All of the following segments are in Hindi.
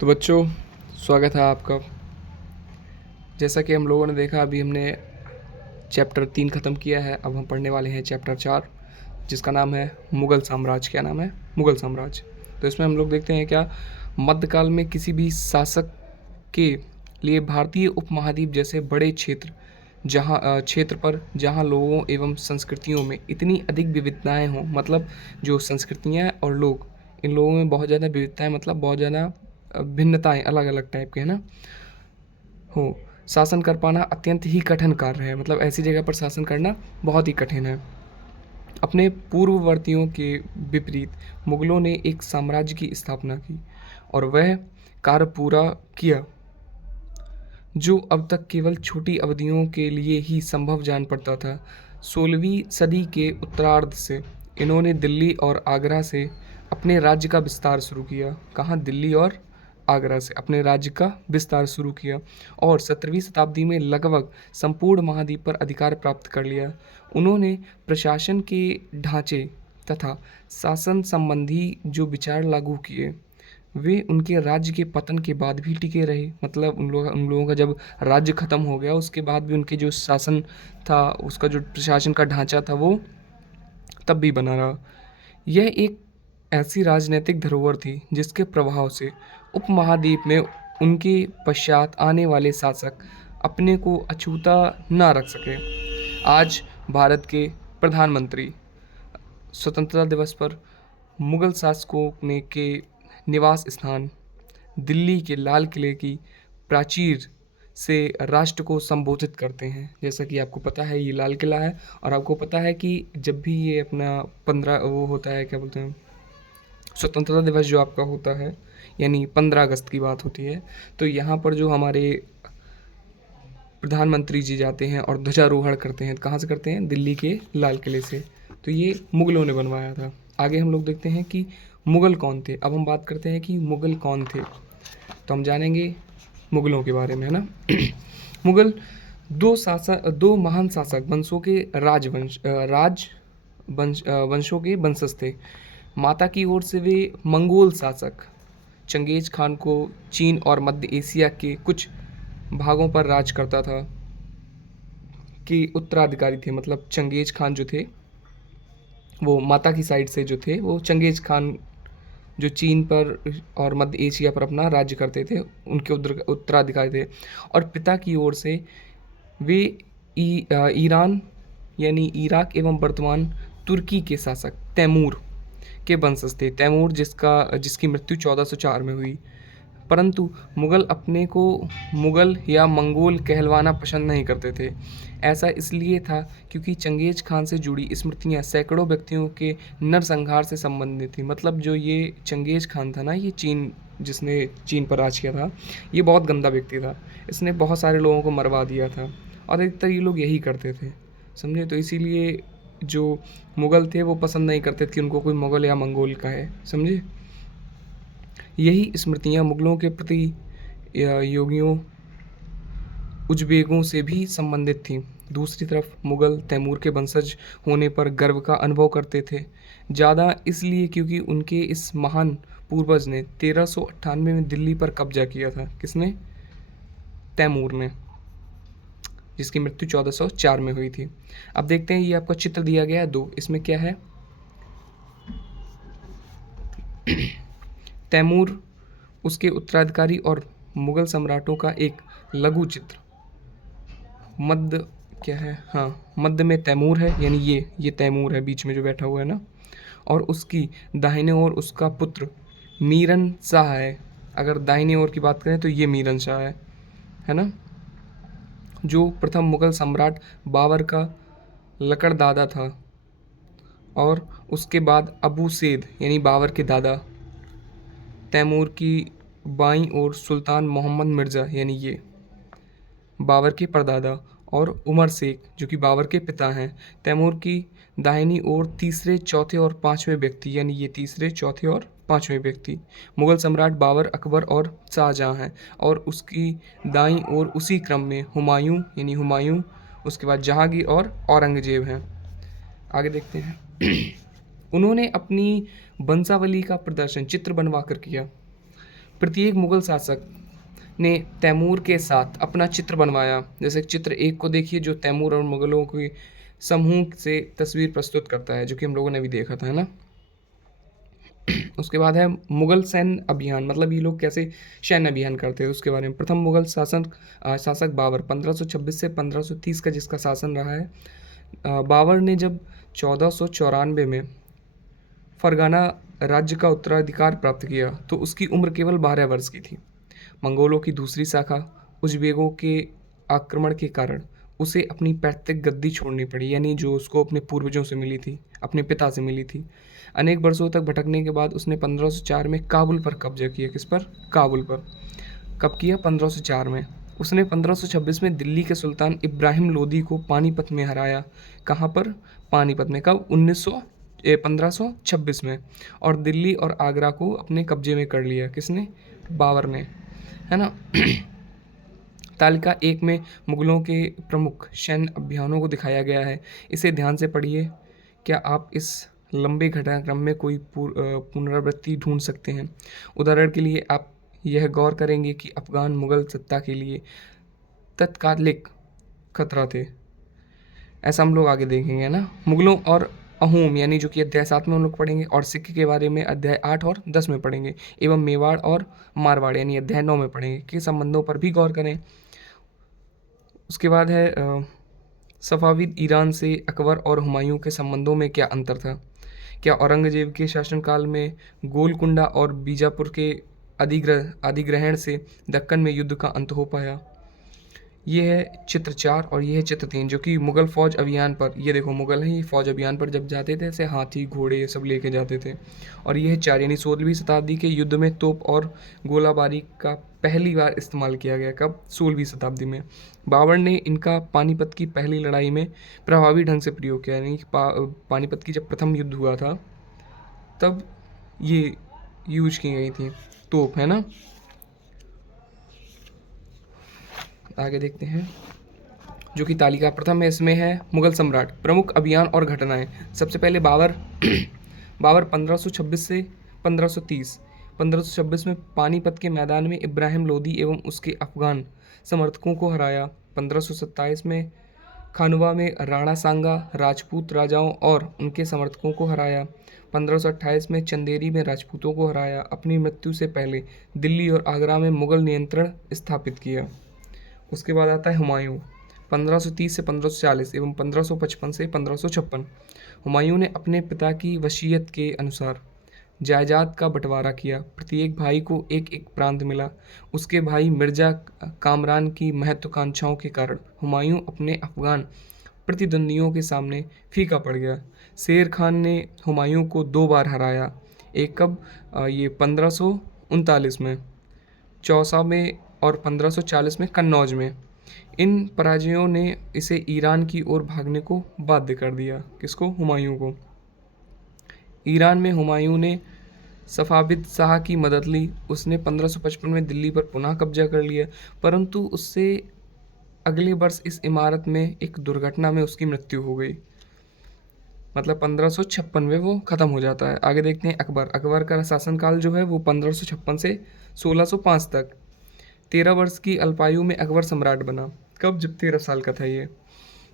तो बच्चों, स्वागत है आपका। जैसा कि हम लोगों ने देखा, अभी हमने चैप्टर 3 ख़त्म किया है। अब हम पढ़ने वाले हैं चैप्टर 4, जिसका नाम है मुग़ल साम्राज्य। क्या नाम है? मुग़ल साम्राज्य। तो इसमें हम लोग देखते हैं क्या मध्यकाल में किसी भी शासक के लिए भारतीय उपमहाद्वीप जैसे बड़े क्षेत्र पर जहाँ लोगों एवं संस्कृतियों में इतनी अधिक विविधताएं हों, मतलब जो संस्कृतियाँ और लोग, इन लोगों में बहुत ज़्यादा विविधताएं, मतलब बहुत ज़्यादा भिन्नताएं अलग अलग टाइप के, है ना, हो, शासन कर पाना अत्यंत ही कठिन कार्य है। मतलब ऐसी जगह पर शासन करना बहुत ही कठिन है। अपने पूर्ववर्तियों के विपरीत मुगलों ने एक साम्राज्य की स्थापना की और वह कार्य पूरा किया जो अब तक केवल छोटी अवधियों के लिए ही संभव जान पड़ता था। 16वीं सदी के उत्तरार्ध से इन्होंने दिल्ली और आगरा से अपने राज्य का विस्तार शुरू किया। कहाँ? दिल्ली और आगरा से अपने राज्य का विस्तार शुरू किया और 17वीं शताब्दी में लगभग संपूर्ण महाद्वीप पर अधिकार प्राप्त कर लिया। उन्होंने प्रशासन के ढांचे तथा शासन संबंधी जो विचार लागू किए, वे उनके राज्य के पतन के बाद भी टिके रहे। मतलब उन लोगों का जब राज्य खत्म हो गया, उसके बाद भी उनके जो शासन था, उसका जो प्रशासन का ढांचा था, वो तब भी बना रहा। यह एक ऐसी राजनीतिक धरोहर थी जिसके प्रभाव से उपमहाद्वीप में उनके पश्चात आने वाले शासक अपने को अछूता ना रख सके। आज भारत के प्रधानमंत्री स्वतंत्रता दिवस पर मुगल शासकों ने के निवास स्थान दिल्ली के लाल किले की प्राचीर से राष्ट्र को संबोधित करते हैं। जैसा कि आपको पता है, ये लाल किला है और आपको पता है कि जब भी ये अपना 15 वो होता है, क्या बोलते हैं, स्वतंत्रता दिवस जो आपका होता है, यानी 15 अगस्त की बात होती है, तो यहाँ पर जो हमारे प्रधानमंत्री जी जाते हैं और ध्वजारोहण करते हैं, कहाँ से करते हैं? दिल्ली के लाल किले से। तो ये मुगलों ने बनवाया था। आगे हम लोग देखते हैं कि मुगल कौन थे। अब हम बात करते हैं कि मुगल कौन थे, तो हम जानेंगे मुगलों के बारे में, है ना। मुगल दो महान शासक वंशों के वंशों के वंशज थे। माता की ओर से वे मंगोल शासक चंगेज खान को चीन और मध्य एशिया के कुछ भागों पर राज करता था कि उत्तराधिकारी थे। मतलब चंगेज खान जो थे, वो माता की साइड से जो थे, वो चंगेज खान जो चीन पर और मध्य एशिया पर अपना राज्य करते थे, उनके उत्तराधिकारी थे। और पिता की ओर से वे ईरान यानी इराक एवं वर्तमान तुर्की के शासक तैमूर के वंशज थे। तैमूर जिसकी मृत्यु 1404 में हुई। परंतु मुगल अपने को मुगल या मंगोल कहलवाना पसंद नहीं करते थे। ऐसा इसलिए था क्योंकि चंगेज खान से जुड़ी स्मृतियाँ सैकड़ों व्यक्तियों के नरसंहार से संबंधित थी। मतलब जो ये चंगेज खान था ना, ये जिसने चीन पर राज किया था, ये बहुत गंदा व्यक्ति था। इसने बहुत सारे लोगों को मरवा दिया था और अधिकतर ये लोग यही करते थे, समझे। तो इसीलिए जो मुगल थे वो पसंद नहीं करते थे कि उनको कोई मुगल या मंगोल का है, समझे। यही स्मृतियाँ मुगलों के प्रति योगियों उज़्बेकों से भी संबंधित थीं। दूसरी तरफ मुगल तैमूर के वंशज होने पर गर्व का अनुभव करते थे, ज़्यादा इसलिए क्योंकि उनके इस महान पूर्वज ने 1398 में दिल्ली पर कब्जा किया था। किसने? तैमूर ने, जिसकी मृत्यु 1404 में हुई थी। अब देखते हैं, ये आपका चित्र दिया गया है 2, इसमें क्या है? तैमूर, उसके उत्तराधिकारी और मुगल सम्राटों का एक लघु चित्र। मध्य क्या है? हाँ, मध्य में तैमूर है, यानी ये तैमूर है, बीच में जो बैठा हुआ है ना, और उसकी दाहिने ओर उसका पुत्र मीरन शाह है। अगर दाहिने ओर की बात करें तो ये मीरन शाह है ना, जो प्रथम मुगल सम्राट बाबर का लकड़दादा था। और उसके बाद अबू सैद यानी बाबर के दादा, तैमूर की बाईं ओर सुल्तान मोहम्मद मिर्ज़ा यानी ये बाबर के परदादा, और उमर शेख जो कि बाबर के पिता हैं। तैमूर की दाहिनी ओर तीसरे, चौथे और पाँचवें व्यक्ति, यानी ये तीसरे, चौथे और पाँचवें व्यक्ति मुगल सम्राट बाबर, अकबर और शाहजहाँ हैं। और उसकी दाईं ओर उसी क्रम में हुमायूं यानी हुमायूं, उसके बाद जहांगीर और औरंगजेब हैं। आगे देखते हैं। उन्होंने अपनी वंशावली का प्रदर्शन चित्र बनवा कर किया। प्रत्येक मुगल शासक ने तैमूर के साथ अपना चित्र बनवाया। जैसे चित्र एक को देखिए जो तैमूर और मुगलों के समूह से तस्वीर प्रस्तुत करता है, जो कि हम लोगों ने भी देखा था, है ना। उसके बाद है मुगल सैन्य अभियान, मतलब ये लोग कैसे सैन्य अभियान करते हैं उसके बारे में। प्रथम मुगल शासक बाबर 1526 से 1530 का जिसका शासन रहा है। बाबर ने जब 1494 में फरगाना राज्य का उत्तराधिकार प्राप्त किया तो उसकी उम्र केवल 12 वर्ष की थी। मंगोलों की दूसरी शाखा उज़्बेकों के आक्रमण के कारण उसे अपनी पैतृक गद्दी छोड़नी पड़ी, यानी जो उसको अपने पूर्वजों से मिली थी, अपने पिता से मिली थी। अनेक वर्षों तक भटकने के बाद उसने 1504 में काबुल पर कब्जा किया। किस पर? काबुल पर। कब किया? 1504 में। उसने 1526 में दिल्ली के सुल्तान इब्राहिम लोदी को पानीपत में हराया। कहाँ पर? पानीपत में। कब? 1526 में। और दिल्ली और आगरा को अपने कब्जे में कर लिया। किसने? बाबर ने, है ना। तालिका 1 में मुगलों के प्रमुख सैन्य अभियानों को दिखाया गया है। इसे ध्यान से पढ़िए। क्या आप इस लंबे घटनाक्रम में कोई पुनरावृत्ति ढूंढ सकते हैं? उदाहरण के लिए आप यह गौर करेंगे कि अफगान मुगल सत्ता के लिए तत्कालिक खतरा थे। ऐसा हम लोग आगे देखेंगे ना। मुगलों और अहोम, यानी जो कि अध्याय 7 में हम लोग पढ़ेंगे, और सिख के बारे में अध्याय 8 और 10 में पढ़ेंगे, एवं मेवाड़ और मारवाड़ यानी अध्याय 9 में पढ़ेंगे, के संबंधों पर भी गौर करें। उसके बाद है सफ़ाविद ईरान से अकबर और हुमायूं के संबंधों में क्या अंतर था? क्या औरंगजेब के शासनकाल में गोलकुंडा और बीजापुर के अधिग्रहण से दक्कन में युद्ध का अंत हो पाया? ये है चित्र 4 और ये है चित्र 3, जो कि मुगल फौज अभियान पर, ये देखो मुगल हैं, ये फौज अभियान पर जब जाते थे ऐसे हाथी घोड़े ये सब लेके जाते थे। और ये है 4 यानी 16वीं शताब्दी के युद्ध में तोप और गोलाबारी का पहली बार इस्तेमाल किया गया। कब? 16वीं शताब्दी में। बाबर ने इनका पानीपत की पहली लड़ाई में प्रभावी ढंग से प्रयोग किया, यानी पानीपत की जब प्रथम युद्ध हुआ था तब ये यूज की गई थी तोप, है ना। आगे देखते हैं जो कि तालिका प्रथम है, इसमें है मुगल सम्राट प्रमुख अभियान और घटनाएं। सबसे पहले बाबर बाबर 1526 से 1530। 1526 में पानीपत के मैदान में इब्राहिम लोदी एवं उसके अफगान समर्थकों को हराया। 1527 में खानुवा में राणा सांगा राजपूत राजाओं और उनके समर्थकों को हराया। 1528 में चंदेरी में राजपूतों को हराया। अपनी मृत्यु से पहले दिल्ली और आगरा में मुगल नियंत्रण स्थापित किया। उसके बाद आता है हुमायूं 1530 से 1540 एवं 1555 से 1556। हुमायूं ने अपने पिता की वसीयत के अनुसार जायदाद का बंटवारा किया। प्रत्येक भाई को एक एक प्रांत मिला। उसके भाई मिर्जा कामरान की महत्वाकांक्षाओं के कारण हुमायूं अपने अफगान प्रतिद्वंदियों के सामने फीका पड़ गया। शेर खान ने हुमायूं को 2 बार हराया। एक कब? ये 1539 में चौसा में और 1540 में कन्नौज में। इन पराजयों ने इसे ईरान की ओर भागने को बाध्य कर दिया। किसको? हुमायूं को। ईरान में हुमायूं ने सफ़ाविद शाह की मदद ली। उसने 1555 में दिल्ली पर पुनः कब्जा कर लिया, परंतु उससे अगले वर्ष इस इमारत में एक दुर्घटना में उसकी मृत्यु हो गई। मतलब 1556 में वो ख़त्म हो जाता है। आगे देखते हैं अकबर। अकबर का शासनकाल जो है वो 1556 से 1605 तक। 13 वर्ष की अल्पायु में अकबर सम्राट बना। कब? जब 13 साल का था ये।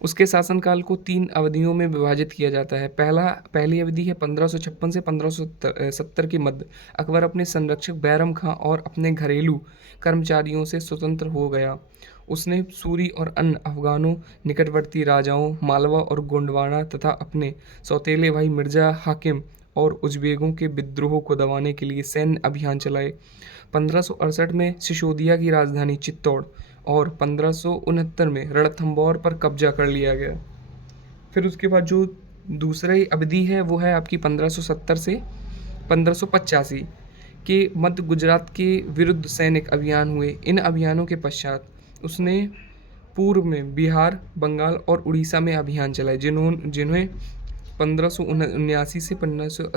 उसके शासनकाल को 3 अवधियों में विभाजित किया जाता है। पहली अवधि है 1556 से 1570 के मध्य। अकबर अपने संरक्षक बैरम खां और अपने घरेलू कर्मचारियों से स्वतंत्र हो गया। उसने सूरी और अन्य अफगानों, निकटवर्ती राजाओं, मालवा और गोंडवाना तथा अपने सौतेले भाई मिर्जा हाकिम और उज़्बेकों के विद्रोह को दबाने के लिए सैन्य अभियान चलाए। 1568 में सिसोदिया की राजधानी चित्तौड़ और 1569 में रणथंभौर पर कब्जा कर लिया गया। फिर उसके बाद जो दूसरी अवधि है वो है आपकी 1570 से 1585 के मध्य गुजरात के विरुद्ध सैनिक अभियान हुए। इन अभियानों के पश्चात उसने पूर्व में बिहार, बंगाल और उड़ीसा में अभियान चलाए, जिन्हें 1579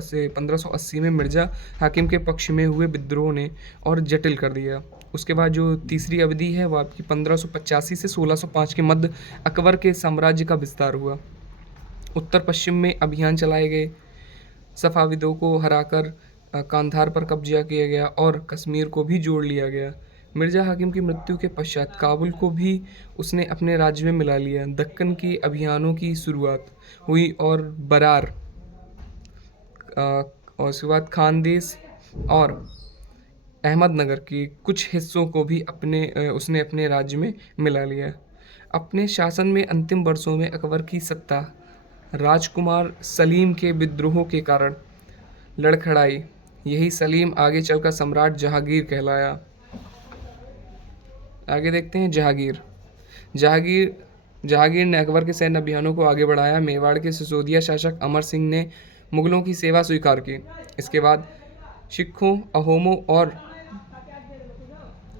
से 1580 में मिर्जा हाकिम के पक्ष में हुए विद्रोह ने और जटिल कर दिया। उसके बाद जो तीसरी अवधि है वो आपकी 1585 से 1605 के मध्य अकबर के साम्राज्य का विस्तार हुआ। उत्तर पश्चिम में अभियान चलाए गए। सफ़ाविदों को हराकर कांधार पर कब्जा किया गया और कश्मीर को भी जोड़ लिया गया। मिर्ज़ा हाकिम की मृत्यु के पश्चात काबुल को भी उसने अपने राज्य में मिला लिया। दक्कन के अभियानों की शुरुआत हुई और बरार और उसके बाद खानदेश और अहमदनगर के कुछ हिस्सों को भी उसने अपने राज्य में मिला लिया। अपने शासन में अंतिम वर्षों में अकबर की सत्ता राजकुमार सलीम के विद्रोहों के कारण लड़खड़ाई। यही सलीम आगे चलकर सम्राट जहांगीर कहलाया। आगे देखते हैं जहांगीर। जहांगीर जहांगीर ने अकबर के सैन्य अभियानों को आगे बढ़ाया। मेवाड़ के सिसोदिया शासक अमर सिंह ने मुगलों की सेवा स्वीकार की। इसके बाद सिखों, अहोमों और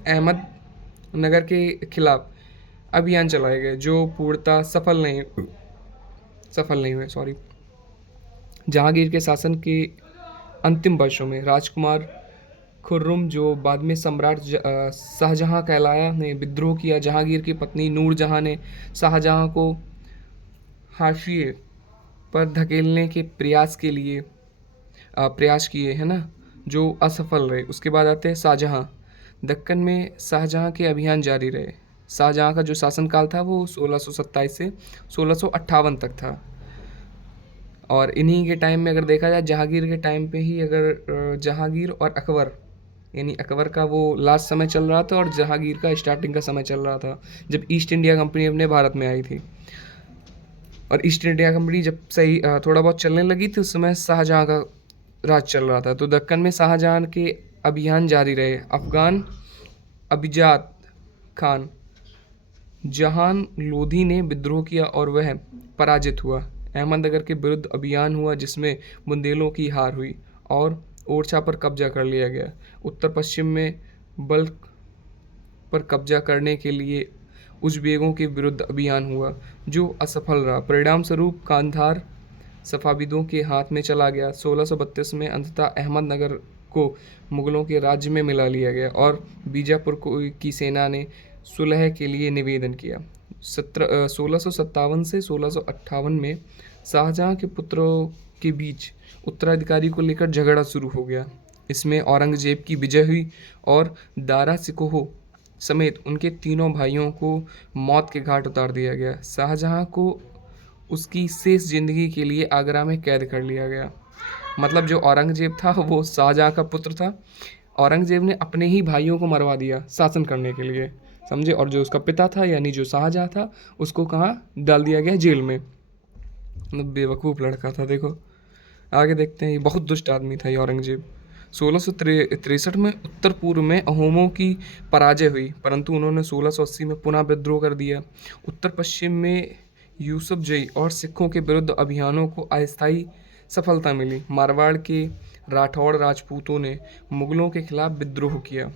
अहमदनगर के खिलाफ अभियान चलाए गए जो पूर्णतः सफल नहीं हुए। जहांगीर के शासन के अंतिम वर्षों में राजकुमार खुर्रम, जो बाद में सम्राट शाहजहां कहलाया, ने विद्रोह किया। जहांगीर की पत्नी नूरजहां ने शाहजहां को हाशिए पर धकेलने के प्रयास किए, है ना, जो असफल रहे। उसके बाद आते हैं शाहजहां। दक्कन में शाहजहां के अभियान जारी रहे। शाहजहां का जो शासनकाल था वो 1627 से 1658 तक था। और इन्हीं के टाइम में अगर देखा जाए, जहांगीर के टाइम पे ही अगर जहांगीर और अकबर, यानी अकबर का वो लास्ट समय चल रहा था और जहांगीर का स्टार्टिंग का समय चल रहा था, जब ईस्ट इंडिया कंपनी अपने भारत में आई थी। और ईस्ट इंडिया कंपनी जब सही थोड़ा बहुत चलने लगी थी, उस समय शाहजहां का राज चल रहा था। तो दक्कन में शाहजहां के अभियान जारी रहे। अफगान अबिजाद खान जहान लोधी ने विद्रोह किया और वह पराजित हुआ। अहमदनगर के विरुद्ध अभियान हुआ जिसमें बुंदेलों की हार हुई और ओरछा पर कब्जा कर लिया गया। उत्तर पश्चिम में बल्ख पर कब्जा करने के लिए उज़्बेकों के विरुद्ध अभियान हुआ जो असफल रहा। परिणाम स्वरूप कांधार सफाविदों के हाथ में चला गया। 1632 में अंततः अहमदनगर को मुगलों के राज्य में मिला लिया गया और बीजापुर की सेना ने सुलह के लिए निवेदन किया। 1657 से 1658 में शाहजहां के पुत्रों के बीच उत्तराधिकारी को लेकर झगड़ा शुरू हो गया। इसमें औरंगजेब की विजय हुई और दारा सिकोह समेत उनके तीनों भाइयों को मौत के घाट उतार दिया गया। शाहजहां को उसकी शेष जिंदगी के लिए आगरा में कैद कर लिया गया। मतलब जो औरंगजेब था वो शाहजहां का पुत्र था। औरंगजेब ने अपने ही भाइयों को मरवा दिया शासन करने के लिए, समझे। और जो उसका पिता था यानी जो शाहजहां था, उसको कहाँ डाल दिया गया, जेल में। मतलब बेवकूफ़ लड़का था। देखो आगे देखते हैं। ये बहुत दुष्ट आदमी था ये औरंगजेब। 1663 में उत्तर पूर्व में अहोमों की पराजय हुई, परंतु उन्होंने 1680 में पुनः विद्रोह कर दिया। उत्तर पश्चिम में यूसुफजई और सिखों के विरुद्ध अभियानों को अस्थायी सफलता मिली। मारवाड़ के राठौड़ राजपूतों ने मुगलों के खिलाफ विद्रोह किया।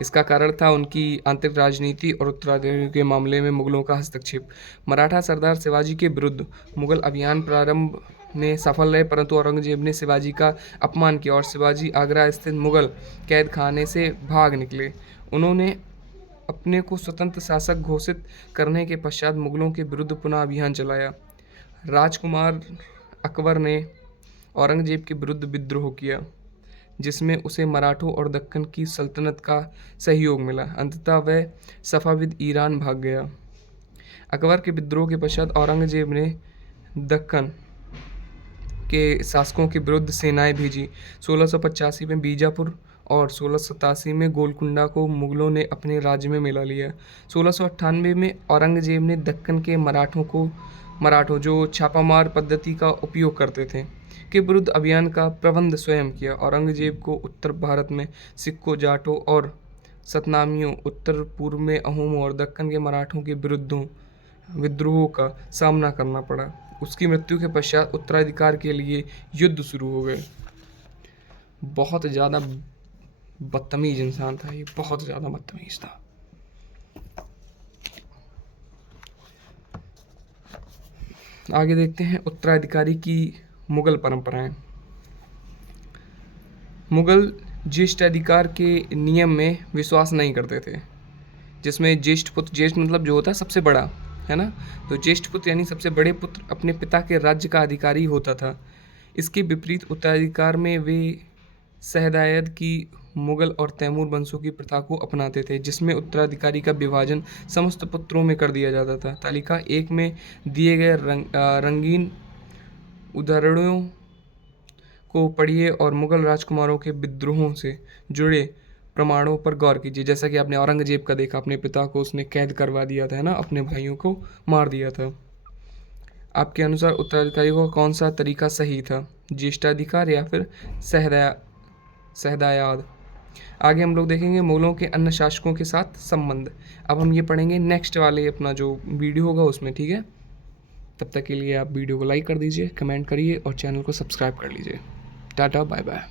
इसका कारण था उनकी आंतरिक राजनीति और उत्तराधिकारी के मामले में मुगलों का हस्तक्षेप। मराठा सरदार शिवाजी के विरुद्ध मुगल अभियान प्रारंभ में सफल रहे, परंतु औरंगजेब ने शिवाजी का अपमान किया और शिवाजी आगरा स्थित मुगल कैद खाने से भाग निकले। उन्होंने अपने को स्वतंत्र शासक घोषित करने के पश्चात मुगलों के विरुद्ध पुनः अभियान चलाया। राजकुमार अकबर ने औरंगजेब के विरुद्ध विद्रोह किया, जिसमें उसे मराठों और दक्कन की सल्तनत का सहयोग मिला। अंततः वह सफाविद ईरान भाग गया। अकबर के विद्रोह के पश्चात औरंगजेब ने दक्कन के शासकों के विरुद्ध सेनाएं भेजी। 1685 में बीजापुर और 1687 में गोलकुंडा को मुगलों ने अपने राज्य में मिला लिया। 1698 में औरंगजेब ने दक्कन के मराठों जो छापामार पद्धति का उपयोग करते थे के विरुद्ध अभियान का प्रबंध स्वयं किया। औरंगजेब को उत्तर भारत में सिखों, जाटों और सतनामियों, उत्तर पूर्व में अहोमों और दक्कन के मराठों के विद्रोहों का सामना करना पड़ा। उसकी मृत्यु के पश्चात उत्तराधिकार के लिए युद्ध शुरू हो गए। बहुत ज़्यादा बदतमीज इंसान था ये, बहुत ज़्यादा बदतमीज था। आगे देखते हैं उत्तराधिकारी की मुगल परंपराएं। मुगल ज्येष्ठ अधिकार के नियम में विश्वास नहीं करते थे, जिसमें ज्येष्ठ पुत्र, ज्येष्ठ मतलब जो होता है सबसे बड़ा, है ना, तो ज्येष्ठ पुत्र यानी सबसे बड़े पुत्र अपने पिता के राज्य का अधिकारी होता था। इसके विपरीत उत्तराधिकार में वे सहदायद की मुगल और तैमूर वंशों की प्रथा को अपनाते थे, जिसमें उत्तराधिकारी का विभाजन समस्त पुत्रों में कर दिया जाता था। तालिका 1 में दिए गए रंगीन उदाहरणों को पढ़िए और मुगल राजकुमारों के विद्रोहों से जुड़े प्रमाणों पर गौर कीजिए। जैसा कि आपने औरंगजेब का देखा, अपने पिता को उसने कैद करवा दिया था, है ना, अपने भाइयों को मार दिया था। आपके अनुसार उत्तराधिकारी का कौन सा तरीका सही था, ज्येष्ठाधिकार या फिर सहदायाद? आगे हम लोग देखेंगे मुगलों के अन्य शासकों के साथ संबंध। अब हम ये पढ़ेंगे नेक्स्ट वाले अपना जो वीडियो होगा उसमें, ठीक है। तब तक के लिए आप वीडियो को लाइक कर दीजिए, कमेंट करिए और चैनल को सब्सक्राइब कर लीजिए। Tata, bye bye.